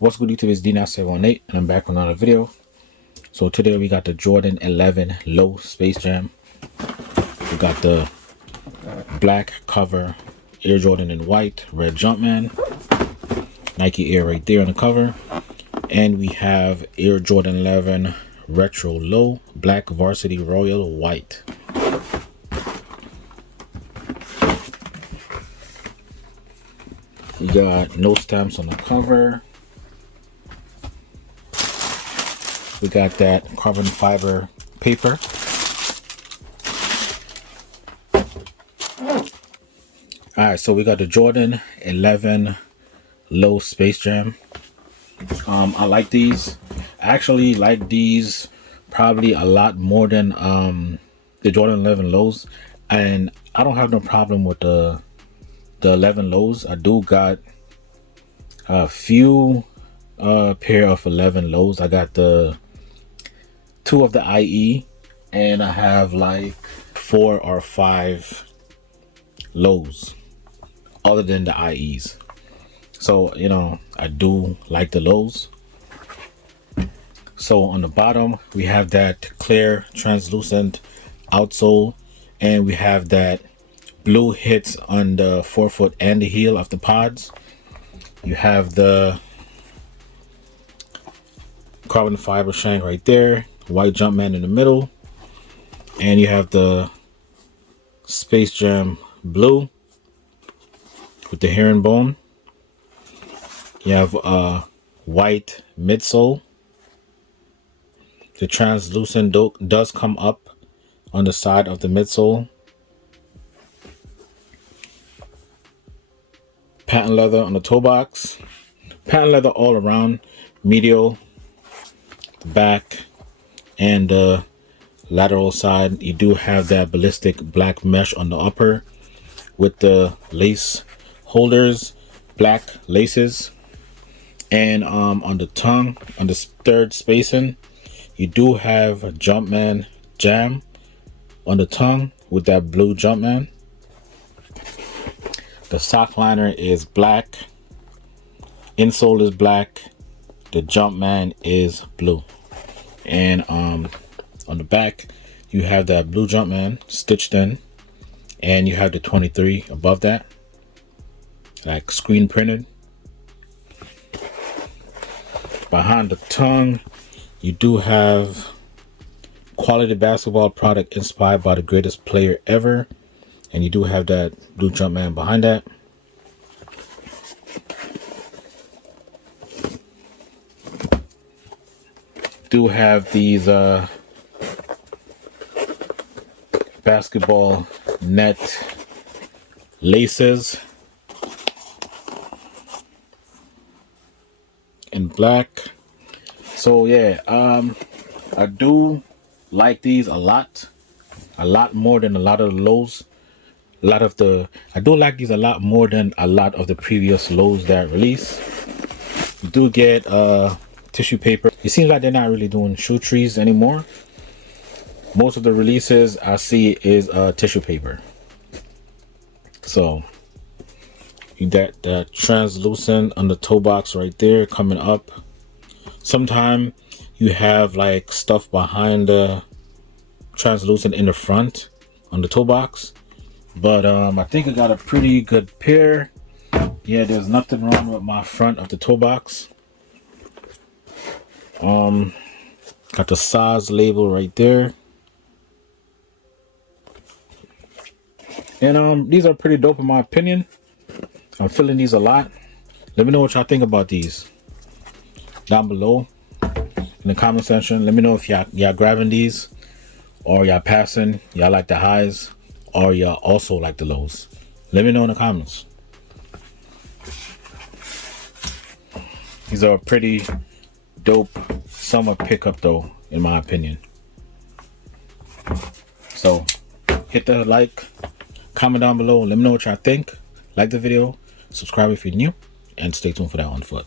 What's good, YouTube? It's D-Now718 and I'm back with another video. So today we got the Jordan 11 Low Space Jam. We got the black cover, Air Jordan in white, red Jumpman, Nike Air right there on the cover. And we have Air Jordan 11 Retro Low, black Varsity Royal white. We got no stamps on the cover. We got that carbon fiber paper. Alright, so we got the Jordan 11 Low Space Jam. I like these. I actually like these probably a lot more than the Jordan 11 Lows. And I don't have no problem with the 11 Lows. I do got a few pair of 11 Lows. I got the 2 of the IE, and I have like 4 or 5 Lows other than the IEs. So, you know, I do like the Lows. So on the bottom, we have that clear translucent outsole, and we have that blue hits on the forefoot and the heel of the pods. You have the carbon fiber shank right there, white Jumpman in the middle, and you have the Space Jam blue with the herringbone. You have a white midsole. The translucent does come up on the side of the midsole. Patent leather on the toe box. Patent leather all around, medial, the back, and the lateral side. You do have that ballistic black mesh on the upper with the lace holders, black laces. And on the tongue, on the third spacing, you do have a Jumpman Jam on the tongue with that blue Jumpman. The sock liner is black, insole is black, the Jumpman is blue. And on the back, you have that blue Jumpman stitched in, and you have the 23 above that, like screen printed. Behind the tongue, you do have quality basketball product inspired by the greatest player ever. And you do have that blue Jumpman behind that. Do have these basketball net laces in black. So yeah, I do like these a lot more than a lot of the Lows. I do like these a lot more than a lot of the previous Lows that release. You do get tissue paper. It seems like they're not really doing shoe trees anymore. Most of the releases I see is tissue paper. So you got that translucent on the toe box right there coming up. Sometimes you have like stuff behind the translucent in the front on the toe box. But I think I got a pretty good pair. Yeah, there's nothing wrong with my front of the toe box. Got the size label right there. And these are pretty dope in my opinion. I'm feeling these a lot. Let me know what y'all think about these down below in the comment section. Let me know if y'all grabbing these, or y'all passing, y'all like the highs, or y'all also like the lows. Let me know in the comments. These are a pretty dope summer pickup though, in my opinion. So hit the like, comment down below, let me know what y'all think. Like the video, subscribe if you're new, and stay tuned for that on foot.